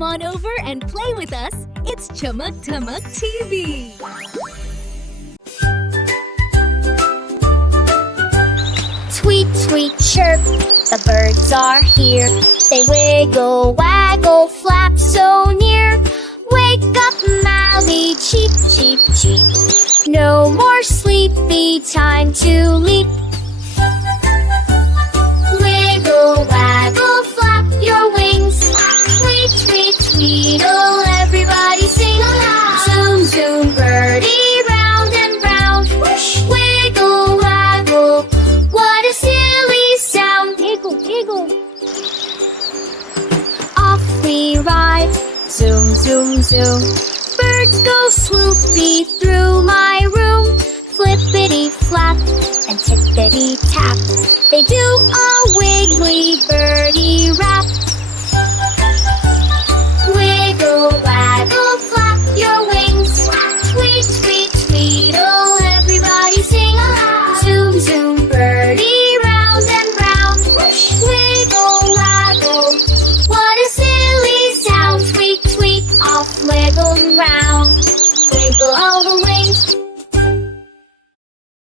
Come on over and play with us. It's Chamuk Tamuk TV. Tweet, tweet, chirp, the birds are here. They wiggle, waggle, flap so near. Wake up, Mally, cheep, cheep, cheep. No more sleepy, time to leap. Wiggle, waggle, flap your wings. Tweet, tweet, tweedle, everybody sing aloud. Zoom, zoom, birdie, round and round. Wiggle, waggle, what a silly sound. Giggle, giggle. Off we ride. Zoom, zoom, zoom. Birds go swoopy through my room. Flippity flap and tippity tap. They do a wiggly birdie rap. Wiggle, waggle, flap your wings. Tweet, tweet, tweedle, everybody sing aloud. Zoom, zoom, birdie, round and round. Wiggle, waggle, what a silly sound. Tweet, tweet, off wiggle round. Wiggle all the way.